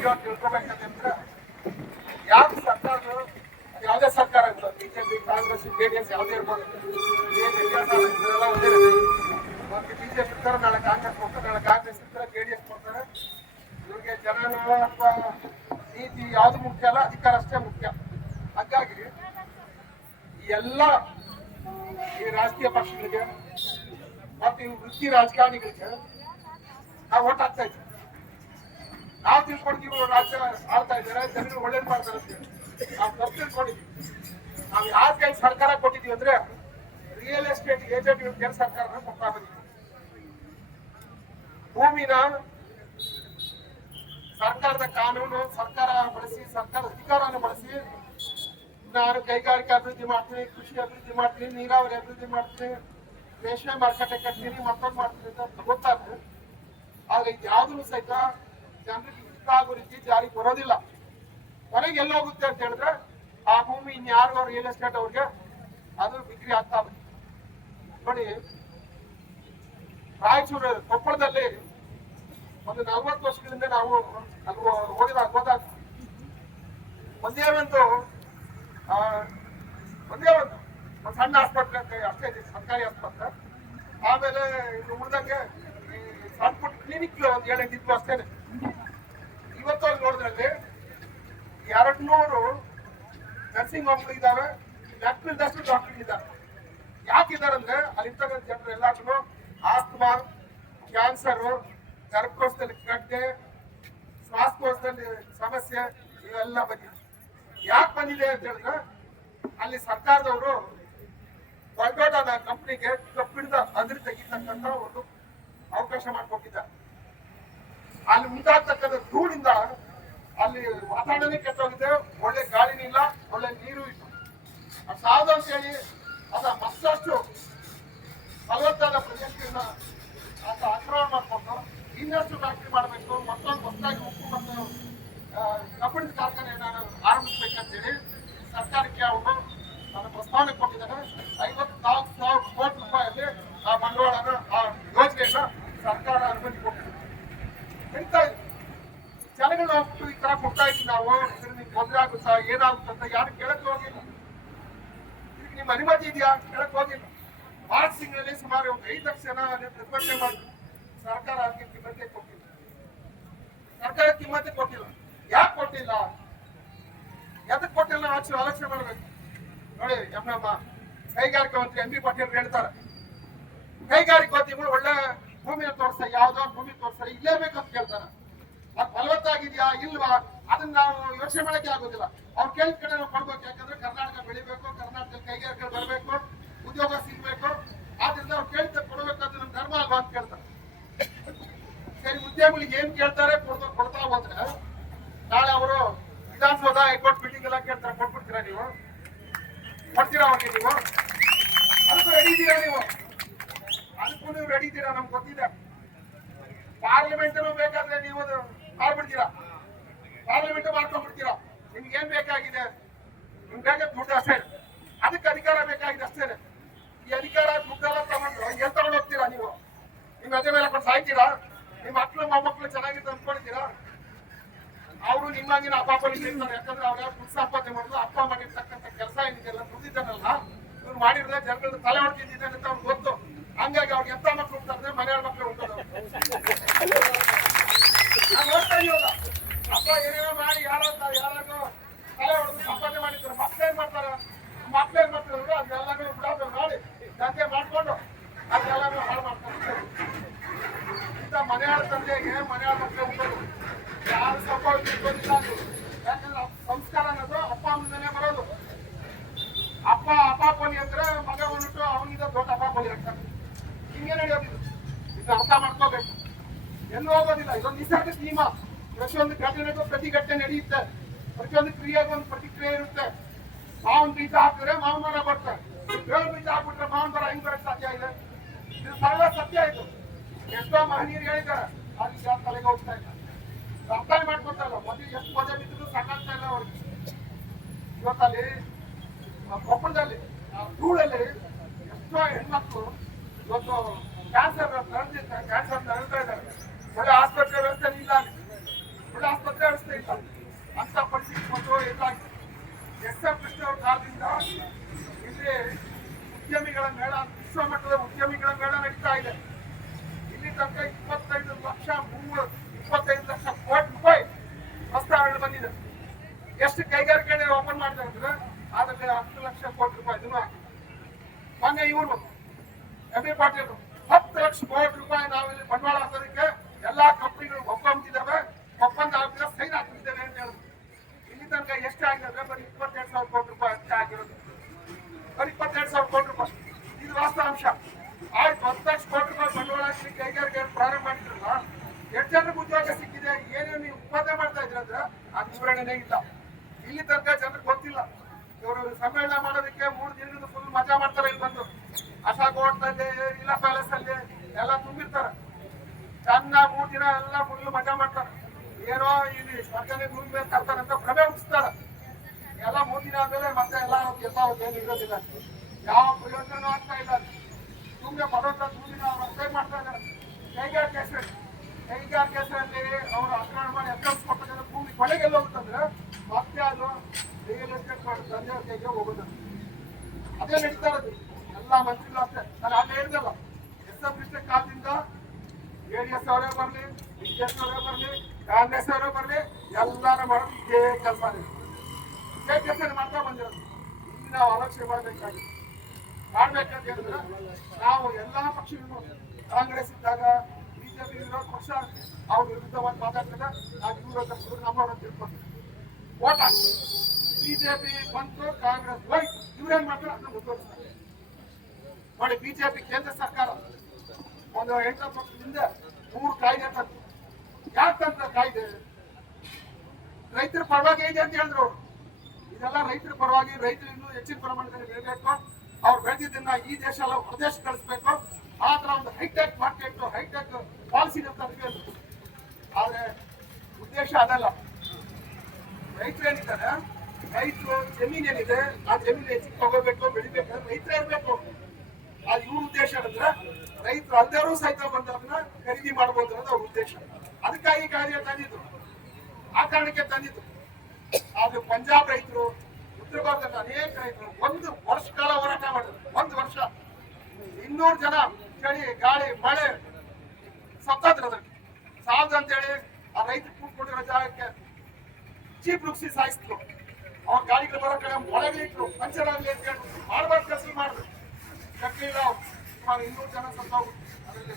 ಮುಖ್ಯವಾಗಿ ತಿಳ್ಕೊಬೇಕಂತಂದ್ರೆ ಯಾವ ಸರ್ಕಾರ ಯಾವುದೇ ಸರ್ಕಾರ ಇರ್ತದೆ BJP, Congress, J D S ಯಾವುದೇ ಇರ್ಬೋದು. ಏನು ವ್ಯತ್ಯಾಸ ಇದೆಲ್ಲ ಒಂದೇ ಮತ್ತೆ ಬಿಜೆಪಿ ಇರ್ತಾರೆ, ನಾಳೆ ಕಾಂಗ್ರೆಸ್ ಕೊಡ್ತಾರೆ, ನಾಳೆ ಕಾಂಗ್ರೆಸ್ ಇರ್ತಾರೆ, ಜೆ ಡಿ ಎಸ್ ಕೊಡ್ತಾರೆ. ಇವ್ರಿಗೆ ಜನ ಅಥವಾ ನೀತಿ ಯಾವ್ದು ಮುಖ್ಯ ಅಲ್ಲ ಅಧಿಕಾರಷ್ಟೇ ಮುಖ್ಯ. ಹಾಗಾಗಿ ಎಲ್ಲ ಈ ರಾಜಕೀಯ ಪಕ್ಷಗಳಿಗೆ ಮತ್ತು ಈ ವೃತ್ತಿ ರಾಜಕಾರಣಿಗಳಿಗೆ ನಾವು ಹಾಕ್ತಾ ಇದ್ದೀವಿ. ನಾವು ತಿಳ್ಕೊಡ್ತೀವಿ ರಾಜ್ಯ ಆಳ್ತಾ ಇದ್ದಾರೆ ಜನರು ಒಳ್ಳೇದು ಮಾಡ್ತಾರೆ ಅಂತ ಹೇಳಿ. ನಾವು ತಪ್ಪು ತಿಳ್ಕೊಂಡಿದ್ದೀವಿ ನಾವು ಯಾರ ಕೈ ಸರ್ಕಾರ ಕೊಟ್ಟಿದ್ದೀವಿ ಅಂದ್ರೆ ರಿಯಲ್ ಎಸ್ಟೇಟ್ ಏಜೆಂಟ್ ಕೇಂದ್ರ ಸರ್ಕಾರನ ಕೊಡ್ತಾ ಭೂಮಿನ ಸರ್ಕಾರದ ಕಾನೂನು, ಸರ್ಕಾರ ಬಳಸಿ, ಸರ್ಕಾರ ಅಧಿಕಾರವನ್ನು ಬಳಸಿ ನಾನು ಕೈಗಾರಿಕೆ ಅಭಿವೃದ್ಧಿ ಮಾಡ್ತೀನಿ, ಕೃಷಿ ಅಭಿವೃದ್ಧಿ ಮಾಡ್ತೀನಿ, ನೀರಾವರಿ ಅಭಿವೃದ್ಧಿ ಮಾಡ್ತೀನಿ, ರೇಷ್ಮೆ ಮಾರುಕಟ್ಟೆ ಕಟ್ತೀನಿ, ಮತ್ತೊಂದು ಮಾಡ್ತೀನಿ ಅಂತ ಗೊತ್ತಾಗ್ತದೆ ಆದ್ರೆ ಯಾವ್ದು ಸಹಿತ ಜನರಿಗೆ ಇಷ್ಟ ಆಗೋ ರೀತಿ ಜಾರಿಗೆ ಬರೋದಿಲ್ಲ. ಕೊನೆಗೆ ಎಲ್ಲಿ ಹೋಗುತ್ತೆ ಅಂತ ಹೇಳಿದ್ರೆ, ಆ ಭೂಮಿ ಇನ್ಯಾರಿಗೋ ರಿಯಲ್ ಎಸ್ಟೇಟ್ ಅವ್ರಿಗೆ ಅದು ಬಿಕ್ರಿ ಆಗ್ತಾ ನೋಡಿ, ರಾಯಚೂರು ಕೊಪ್ಪಳದಲ್ಲಿ ಒಂದು ನಲ್ವತ್ತು ವರ್ಷಗಳಿಂದ ನಾವು ಅಲ್ಲಿ ಹೋಗಿದಾಗ ಹೋದಾಗ ಒಂದೇ ಒಂದು ಒಂದೇ ಒಂದು ಒಂದು ಸಣ್ಣ ಆಸ್ಪತ್ರೆ ಅಂತ ಅಷ್ಟೇ ಇದೆ, ಸರ್ಕಾರಿ ಆಸ್ಪತ್ರೆ. ಆಮೇಲೆ ಇನ್ನು ಉಳಿದಂಗೆ ಈ ಸಣ್ಣ ಪುಟ್ಟ ಕ್ಲಿನಿಕ್ ಒಂದು ಏಳೆಂಟು ಇದ್ವು ಅಷ್ಟೇನೆ. ಎರಡು ನರ್ಸಿಂಗ್ ಹೋಮ್ ಇದಾವೆ. ಡಾಕ್ಟರ್ ಇದ್ದಷ್ಟು ಡಾಕ್ಟರ್ ಇದ್ದಾರೆ ಯಾಕಿದ್ದಾರೆ ಅಂದ್ರೆ ಅಲ್ಲಿರ್ತಕ್ಕಂಥ ಜನರು ಎಲ್ಲಾದ್ರೂ ಆಸ್ತಮಾ ಕ್ಯಾನ್ಸರ್ ಗರ್ಭಕೋಶದಲ್ಲಿ ಕಡ್ಡೆ ಶ್ವಾಸಕೋಶದಲ್ಲಿ ಸಮಸ್ಯೆ, ಇವೆಲ್ಲ ಬಂದಿದೆ. ಯಾಕೆ ಬಂದಿದೆ ಅಂತ ಹೇಳಿದ್ರೆ ಅಲ್ಲಿ ಸರ್ಕಾರದವರು ದೊಡ್ಡ ಕಂಪ್ನಿಗೆ ಕಬ್ಬಿಣದ ಅದ್ರ ತೆಗಿತಕ್ಕಂತ ಒಂದು ಅವಕಾಶ ಮಾಡಿಕೊಟ್ಟಿದ್ದಾರೆ. ಅಲ್ಲಿ ಉಂಟಾಗ್ತಕ್ಕಂಥ ಧೂಳಿಂದ ಅಲ್ಲಿ ವಾತಾವರಣನೇ ಕೆಟ್ಟೋಗಿದೆ ಒಳ್ಳೆ ಗಾಳಿನೂ ಇಲ್ಲ, ಒಳ್ಳೆ ನೀರು ಇತ್ತು ಅದು ಸಾಲದು ಅಂತ ಹೇಳಿ ಅದ ಮತ್ತಷ್ಟು ಫಲವತ್ತಾದ ಪ್ರದೇಶಗಳನ್ನ ಆತ ಆಕ್ರಮಣ ಮಾಡಿಕೊಂಡು ಇನ್ನಷ್ಟು ಫ್ಯಾಕ್ಟ್ರಿ ಮಾಡಬೇಕು, ಮತ್ತೊಂದು ಹೊಸದಾಗಿ ಉಪ್ಪು ಮತ್ತು ಆ, ಕಬ್ಬಿಣದ ಕಾರ್ಖಾನೆಯನ್ನ ಆರಂಭಿಸ್ಬೇಕಂತೇಳಿ ಸರ್ಕಾರಕ್ಕೆ ಅವರು ನನ್ನ ಪ್ರಸ್ತಾವನೆ ಕೊಟ್ಟಿದ್ದಾರೆ ಐವತ್ತು ನಾಲ್ಕು ಸಾವಿರ ಕೋಟಿ ರೂಪಾಯಲ್ಲಿ ಆ ಬಂಡವಾಳನ ಆ ಯೋಜನೆಯನ್ನ ಸರ್ಕಾರ ಅನುಮತಿ ಕೊಟ್ಟಿದೆ ಎಂತ ಇದು? ಜನಗಳು ಹೋಗ್ಬಿಟ್ಟು ಈ ತರ ಕೊಡ್ತಾ ಇದ್ವಿ ನಾವು ಇದರಿಂದ ತೊಂದರೆ ಆಗುತ್ತಾ, ಏನಾಗುತ್ತೆ ಅಂತ ಯಾರು ಕೇಳಕ್ ಹೋಗಿಲ್ಲ. ಇದಕ್ಕೆ ನಿಮ್ಮ ಅನುಮತಿ ಇದೆಯಾ? ಕೇಳಕ್ ಹೋಗಿಲ್ಲ. ಮಾರ್ಚ್ ತಿಂಗಳಲ್ಲಿ ಸುಮಾರು ಒಂದು ಐದು ಲಕ್ಷ ಜನ ಪ್ರತಿಭಟನೆ ಮಾಡಿ ಸರ್ಕಾರ ಅದಕ್ಕೆ ಕಿಮ್ಮತ್ತೆ ಕೊಟ್ಟಿಲ್ಲ. ಸರ್ಕಾರ ಕಿಮ್ಮತ್ತೆ ಕೊಟ್ಟಿಲ್ಲ. ಯಾಕೆ ಕೊಟ್ಟಿಲ್ಲ? ಎದಕ್ ಕೊಟ್ಟಿಲ್ಲ? ನಾವು ಆಲೋಚನೆ ಮಾಡ್ಬೇಕು. ನೋಡಿ ಎಂ ನಮ್ಮ ಕೈಗಾರಿಕಾ ಮಂತ್ರಿ ಎಂ ಬಿ ಪಾಟೀಲ್ ಹೇಳ್ತಾರೆ. ಕೈಗಾರಿಕೋದ್ಯಮಗಳು ಒಳ್ಳೆ ಭೂಮಿನ ತೋರ್ಸ ಯಾವ್ದಾದ್ರು ಭೂಮಿ ತೋರಿಸ್ತಾರೆ, ಇಲ್ಲೇ ಬೇಕಂತ ಕೇಳ್ತಾರೆ. ಅದು ಫಲವತ್ತಾಗಿದ್ಯಾ, ಇಲ್ವಾ? ಅದನ್ನ ನಾವು ಯೋಚನೆ ಮಾಡಕ್ಕೆ ಆಗೋದಿಲ್ಲ. ಅವ್ರು ಕೇಳಿದ ಕಡೆ ನಾವು ಕೊಡ್ಬೇಕು. ಯಾಕಂದ್ರೆ ಕರ್ನಾಟಕ ಬೆಳಿಬೇಕು, ಕರ್ನಾಟಕ ಕೈಗಾರಿಕೆ ಬರಬೇಕು, ಉದ್ಯೋಗ ಸಿಗ್ಬೇಕು. ಆದ್ರಿಂದ ಅವ್ರು ಕೇಳಿದ ಕೊಡಬೇಕಾದ್ರೆ ನಮ್ಮ ಧರ್ಮ ಅಲ್ವಾ ಅಂತ ಕೇಳ್ತಾರೆ ಸರಿ, ಉದ್ಯಮಿಗಳಿಗೆ ಏನ್ ಕೇಳ್ತಾರೆ ಕೊಡ್ತಾ ಕೊಡ್ತಾ ಹೋದ್ರೆ, ನಾಳೆ ಅವರು ವಿಧಾನಸೌಧ ಹೈಕೋರ್ಟ್ ಮೀಟಿಂಗ್ ಎಲ್ಲ ಕೇಳ್ತಾರೆ, ಕೊಟ್ಬಿಡ್ತೀರಾ ನೀವು? ಕೊಡ್ತೀರಾ ಅವ್ರಿಗೆ ನೀವು? ಅದಕ್ಕೂ ರೆಡಿ ಇದ್ದೀರಾ ನೀವು? ಅದಕ್ಕೂ ನೀವು ರೆಡಿ ಇದ್ದೀರಾ? ನಮ್ಗೆ ಗೊತ್ತಿದೆ. ಪಾರ್ಲಿಮೆಂಟ್ ಬೇಕಾದ್ರೆ ನೀವು ಅದು ಮಾಡ್ಬಿಡ್ತೀರಾ? ಪಾರ್ಲಿಮೆಂಟ್ ಮಾಡ್ಕೊಂಡ್ಬಿಡ್ತೀರಾ? ನಿಮ್ಗೆ ಏನ್ ಬೇಕಾಗಿದೆ? ನಿಮ್ಗೆ ದುಡ್ಡು ಅಷ್ಟೇ? ಅದಕ್ಕೆ ಅಧಿಕಾರ ಬೇಕಾಗಿದೆ ಅಷ್ಟೇ. ಈ ಅಧಿಕಾರ, ದುಡ್ಡೆಲ್ಲ ತಗೊಂಡು ಎಲ್ಲಿ ತಗೊಂಡು ಹೋಗ್ತೀರಾ ನೀವು? ನಿಮ್ ಅದೇ ಮೇಲೆ ಕೊಟ್ಟು ಸಾಯ್ತೀರಾ? ನಿಮ್ ಮಕ್ಳು, ಮೊಮ್ಮಕ್ಳು ಚೆನ್ನಾಗಿತ್ತು ಅನ್ಕೊಂಡಿದ್ದೀರಾ ಅವರು ನಿಮ್ಮಂಗಿನ ಅಪ್ಪ ಅಪ್ಪ ಯಾಕಂದ್ರೆ ಅವ್ರ ದುಡ್ಡು ಸಂಪಾದನೆ ಮಾಡಿದ್ರು. ಅಪ್ಪ ಮಾಡಿರ್ತಕ್ಕಂಥ ಕೆಲಸ ಏನಿದೆಯಲ್ಲ, ದುಡ್ಡಿದ್ದಾನಲ್ಲ, ಇವ್ರು ಮಾಡಿದ್ರೆ ಜನಗಳ ತಲೆ ಹೊಡ್ತಿದ್ದಾನೆ ಅಂತ ಅವ್ರು ಗೊತ್ತು. ಹಂಗಾಗಿ ಅವ್ರಿಗೆ ಎಂತ ಮಕ್ಳು ಹುಡ್ತಾರೆ ಮನೆಯವ್ರ ಮಕ್ಳು ಹುಡ್ತಾರೆ ನಾನು ನೋಡ್ತಾ ಅಪ್ಪ ಏನೇನೋ ಮಾಡಿ ಯಾರೋ ಯಾರೋ ತಲೆ ಹೊಡೆದು ಸಂಪಾದನೆ ಮಾಡಿದ್ರು. ಮಕ್ಕಳು ಏನ್ ಮಾಡ್ತಾರ? ಮಕ್ಕಳು ಏನ್ ಮಾಡ್ತಾರೆ ಅಂದ್ರೆ ಅದನ್ನೆಲ್ಲನೂ ಬಿಡೋದು ಮಾಡಿ ದಂಧೆ ಮಾಡ್ಕೊಂಡು ಅದನ್ನೆಲ್ಲನೂ ಹಾಳು ಮಾಡ್ಕೊಂಡು ಇಂಥ ಮನೆಯಾಳ ತಂದೆಗೆ ಮನೆಯಾಳ ಮಕ್ಕಳು ಹುಟ್ಟೋದು ಯಾರು ಅಲ್ಲಿ. ಯಾಕಂದ್ರೆ ಸಂಸ್ಕಾರ ಅನ್ನೋದು ಅಪ್ಪ ಅಮ್ಮನೇ ಬರೋದು. ಅಪ್ಪ ಅಪಾಪನಿ ಅಂದ್ರೆ ಮಗ ಉಂಟು ಅವನಿಂದ ದೊಡ್ಡ ಅಪಾಪನಿ ಆಗ್ತಾನೆ. ಹಿಂಗೆ ನಡೆಯೋದಿಲ್ಲ ಇದು. ಇದನ್ನ ಅರ್ಥ ಮಾಡ್ಕೋಬೇಕು. ಎಲ್ಲೂ ಹೋಗೋದಿಲ್ಲ. ಇದೊಂದು ನಿಸರ್ಗ ನಿಯಮ ಪ್ರತಿಯೊಂದು ಘಟನೆಗೂ ಪ್ರತಿಘಟನೆ ನಡೆಯುತ್ತೆ. ಪ್ರತಿಯೊಂದು ಕ್ರಿಯೆಗೂ ಒಂದು ಪ್ರತಿಕ್ರಿಯೆ ಇರುತ್ತೆ. ಮಾವನ್ ಬೀಜ ಹಾಕಿದ್ರೆ ಮಾವನ ಮರ ಬರ್ತಾರೆ ಬೇರೆ ಬೀಜ ಹಾಕ್ಬಿಟ್ರೆ ಮಾವನ್ ಮರ ಹೆಂಗ್ ಬರಕ್ ಸಾಧ್ಯ ಇದೆ? ಇದು ಸರ್ವ ಸತ್ಯ ಇದು. ಎಷ್ಟೋ ಮಹನೀಯರು ಹೇಳಿದ್ದಾರೆ ಅದಕ್ಕೆ ಯಾರು ತಲೆಗೆ ಹೋಗ್ತಾ ಇಲ್ಲ. ಅರ್ಥ ಮಾಡ್ಕೊತಾ ಇಲ್ಲ ಮೊದಲು ಎಷ್ಟು ಮಜಾ ಬಿದ್ದು ಸಾಕಾಗ್ತಾ ಇಲ್ಲ ಅವ್ರಿಗೆ. ಇವತ್ತಲ್ಲಿ ಆ ಕೊಪ್ಪಳದಲ್ಲಿ, ಆ ಧೂಳಲ್ಲಿ ಎಷ್ಟೋ ಹೆಣ್ಮಕ್ಳು ಇವತ್ತು ಕ್ಯಾನ್ಸರ್ ನಡೆದಿದ್ದ ಕ್ಯಾನ್ಸರ್ ನರಳ್ತಾ ಇದ್ದಾರೆ ಒಳ್ಳೆ ವ್ಯವಸ್ಥೆ ಇಲ್ಲ ಅಂತ ಪರಿಸ್ಥಿತಿ ಬಂದು ಎದುರಾಗಿದೆ ಎಸ್ ಎಂ ಕೃಷ್ಣ ಅವ್ರ ಕಾಲದಿಂದ ಇಲ್ಲಿ ಉದ್ಯಮಿಗಳ ಮೇಳ ವಿಶ್ವ ಮಟ್ಟದ ಉದ್ಯಮಿಗಳ ಮೇಳ ನಡೀತಾ ಇದೆ. ಇಲ್ಲಿ ತನಕ ಇಪ್ಪತ್ತೈದು ಲಕ್ಷ ಮೂರು, ಇಪ್ಪತ್ತೈದು ಲಕ್ಷ ಕೋಟಿ ರೂಪಾಯಿ ಪ್ರಸ್ತಾವನೆ ಬಂದಿದೆ. ಎಷ್ಟು ಕೈಗಾರಿಕೆ ಓಪನ್ ಮಾಡ್ತಾರೆ ಅಂದ್ರೆ ಅದಕ್ಕೆ ಹತ್ತು ಲಕ್ಷ ಕೋಟಿ ರೂಪಾಯಿ ಇದನ್ನು ಹಾಕಿ. ಮೊನ್ನೆ ಇವರು, ಎಂ ಬಿ ಪಾಟೀಲ್ ಹತ್ತು ಲಕ್ಷ ಕೋಟಿ ರೂಪಾಯಿ ನಾವು ಇಲ್ಲಿ ಬಂಡವಾಳ ಹಾಕೋದಕ್ಕೆ ಎಲ್ಲಾ ಕಂಪ್ನಿಗಳು ಒಪ್ಪಂದಿದ್ದಾವೆ ಒಪ್ಪಂದ ಸೈನ್ ಹಾಕಿದ್ದೇನೆ ಅಂತ ಹೇಳಿದ್ರು ಇಲ್ಲಿ ತನಕ ಎಷ್ಟು ಆಗಿದೆ ಬರೀ ಇಪ್ಪತ್ತೆರಡು ಸಾವಿರ ಕೋಟಿ ರೂಪಾಯಿ ಅಂತ ಆಗಿರೋದು. ಬರೀ ಇಪ್ಪತ್ತೆರಡು ಸಾವಿರ ಕೋಟಿ ರೂಪಾಯಿ. ಇದು ವಾಸ್ತವಾಂಶ. ಆಯ್ತು ಹತ್ತು ಲಕ್ಷ ಕೋಟಿ ರೂಪಾಯಿ ಬಂಡವಾಳ ಹಾಕಿ ಕೈಗಾರಿಕೆ ಪ್ರಾರಂಭ ಮಾಡಿದ್ರಲ್ಲ ಎಷ್ಟು ಜನರಿಗೆ ಉದ್ಯೋಗ ಸಿಕ್ಕಿದೆ, ಏನೇನು ನೀವು ಉತ್ಪಾದನೆ ಮಾಡ್ತಾ ಇದ್ರಂದ್ರೆ ಅದು ವಿವರಣೆನೇ ಇಲ್ಲ. ಇಲ್ಲಿ ತನಕ ಜನರಿಗೆ ಗೊತ್ತಿಲ್ಲ. ಇವರು ಸಮ್ಮೇಳನ ಮಾಡೋದಕ್ಕೆ ಮೂರು ದಿನದ ಫುಲ್ ಮಜಾ ಮಾಡ್ತಾರೆ ಇಲ್ಲಿ ಬಂದು ಅಶೋಕ್ ಹೋಟ್ಲಲ್ಲಿ ಇಲ್ಲ ಪ್ಯಾಲೇಸ್ ಅಲ್ಲಿ ಎಲ್ಲ ತುಂಬಿರ್ತಾರೆ ಚೆನ್ನಾಗಿ ಮೂರು ದಿನ ಎಲ್ಲ ಫುಲ್ ಮಜಾ ಮಾಡ್ತಾರೆ ಏನೋ ಇಲ್ಲಿ ಭೂಮಿ ಮೇಲೆ ಅಂತ ಭ್ರಮೆ ಹುಟ್ಟಿಸ್ತಾರೆ. ಎಲ್ಲ ದಿನ ಆದ್ಮೇಲೆ ಮತ್ತೆ ಎಲ್ಲ ಎಲ್ಲ ಏನು ಇರೋದಿಲ್ಲ. ಯಾವ ಪ್ರಯೋಜನ ಆಗ್ತಾ ಇಲ್ಲ. ಸುಮ್ಮನೆ ಬರೋದ್ರ ದಿನ ಅವ್ರು ಅಪ್ಲೈ ಮಾಡ್ತಾ ಇದ್ದಾರೆ. ಕೈಗಾರಿಕೆ ಹೆಸರಲ್ಲಿ ಕೈಗಾರಿಕೆ ಹೆಸರಲ್ಲಿ ಅವರು ಅಕ್ರಮ ಮಾಡಿ ಅಕೌಂಟ್ಸ್ ಕೊಟ್ಟಿದ್ದಾರೆ ಭೂಮಿ ಕೊನೆಗೆ ಎಲ್ಲ ಹೋಗುತ್ತಂದ್ರೆ ಮತ್ತೆ ಅದು ರಿಯಲ್ ಎಸ್ಟೇಟ್ ಕೈಗೆ ಹೋಗೋದು ಅದೇ ನಡೀತಾ ಇರೋದು. ಎಲ್ಲ ಮಂತ್ರಿಗಳು ಅಷ್ಟೇ. ನಾನು ಅಲ್ಲಿ ಹೇಳಿದಲ್ಲ. ಎಸ್ ಎಫ್ ಡಿಸ್ಟ್ರಿಕ್ಟ್ ಕಾಲದಿಂದ ಜೆಡಿಎಸ್ ಅವರೇ ಬರಲಿ ಬಿಜೆಪಿ ಅವರೇ ಬರಲಿ ಕಾಂಗ್ರೆಸ್ ಅವರು ಬರಲಿ, ಎಲ್ಲಾರು ಮಾಡೋದು ಇದೇ ಕೆಲಸ ಇದೇ ಕೆಲಸ ಮಾಡ್ತಾ ಬಂದಿರೋದು. ಇಲ್ಲಿ ನಾವು ಆಲೋಚನೆ ಮಾಡಬೇಕಾಗಿದೆ. ಮಾಡ್ಬೇಕಂತ ಹೇಳಿದ್ರೆ ನಾವು ಎಲ್ಲಾ ಪಕ್ಷಗಳು, ಕಾಂಗ್ರೆಸ್ ಇದ್ದಾಗ ಬಿಜೆಪಿ ಇರೋ ಪಕ್ಷ, ಅವ್ರ ವಿರುದ್ಧವಾಗಿ ಮಾತಾಡ್ತಾರೆ ನಾವು ವಿರೋಧ ಪಕ್ಷಗಳು ನಮ್ಮವ್ರ ತಿಳ್ಕೊಂಡು ಓಟ್ ಹಾಕ್ತೀವಿ ಬಿಜೆಪಿ ಬಂತು, ಕಾಂಗ್ರೆಸ್ ಹೋಯ್ತು. ಇವ್ರೇನ್ ಮಾಡ್ತಾರೆ ಅದನ್ನ ಮುಂದುವರಿಸ್ತಾರೆ. ನೋಡಿ, ಬಿಜೆಪಿ ಕೇಂದ್ರ ಸರ್ಕಾರ ಒಂದು ಎಂಟು ವರ್ಷದಿಂದ ಮೂರು ಕಾಯ್ದೆ ತಂತು ಯಾಕೆ ತಂತ್ರ ಕಾಯ್ದೆ? ರೈತರ ಪರವಾಗಿ ಇದೆ ಅಂತ ಹೇಳಿದ್ರು. ಇದೆಲ್ಲ ರೈತರ ಪರವಾಗಿ, ರೈತರು ಇನ್ನೂ ಹೆಚ್ಚಿನ ಪ್ರಮಾಣದಲ್ಲಿ ಬೆಳಿಬೇಕು. ಅವ್ರು ಬೆಳೆದಿದ್ದನ್ನ ಈ ದೇಶ ಎಲ್ಲ ಹೊರದೇಶ ಕಳಿಸ್ಬೇಕು. ಆ ತರ ಒಂದು ಹೈಟೆಕ್ ಮಾರ್ಕೆಟ್, ಹೈಟೆಕ್ ಪಾಲಿಸಿ ಅಂತ ಆದ್ರೆ ಉದ್ದೇಶ ಅದಲ್ಲ. ರೈತರು ಏನಿದ್ದಾರೆ? ರೈತರು ಜಮೀನ್ ಏನಿದೆ, ಆ ಜಮೀನು ಹೆಚ್ಚಿಗೆ ತಗೋಬೇಕು, ಬೆಳಿಬೇಕು ರೈತರೇ ಇರಬೇಕು ಅದು ಇವ್ರ ಉದ್ದೇಶ ಅಂದ್ರೆ ರೈತರು ಅಲ್ದೇವರು ಸಹಿತ ಬಂದವ್ರನ್ನ ಖರೀದಿ ಮಾಡ್ಬೋದು ಅನ್ನೋದು ಅವ್ರ ಉದ್ದೇಶ. ಅದಕ್ಕಾಗಿ ಕಾರ್ಯ ತಂದಿದ್ರು. ಆ ಕಾರಣಕ್ಕೆ ತಂದಿದ್ರು. ಆದ್ರೆ ಪಂಜಾಬ್ ರೈತರು, ಉತ್ತರ ಭಾರತದ ಅನೇಕ ರೈತರು ಒಂದು ವರ್ಷ ಕಾಲ ಹೋರಾಟ ಮಾಡಿದ್ರು. ಒಂದು ವರ್ಷ. ಇನ್ನೂರು ಜನ ಚಳಿ, ಗಾಳಿ, ಮಳೆ ಸತ್ತಾದ್ರು ಅದಕ್ಕೆ. ಸಾಲದು ಅಂತೇಳಿ ಆ ರೈತರು ಕೂತ್ಕೊಂಡಿರೋ ಜಾಗಕ್ಕೆ ಚೀಪ್ ರುಕ್ಸಿ ಸಾಯಿಸಿದ್ರು. ಅವ್ರ ಗಾಡಿಗಳು ಬರೋ ಕಡೆ ಮೊಳಗಿಟ್ರು ಪಂಚರ್ ಆಗಲಿ ಅಂತ ಹೇಳಿ ಮಾಡಬಾರ್ದು ಕೆಲಸ ಮಾಡಿದ್ರು. ಕಟ್ಟಿಲ್ಲ ಸುಮಾರು ಇನ್ನೂರು ಜನ ಸತ್ತೋಗ್ಬಿಟ್ರು. ಅದರಲ್ಲಿ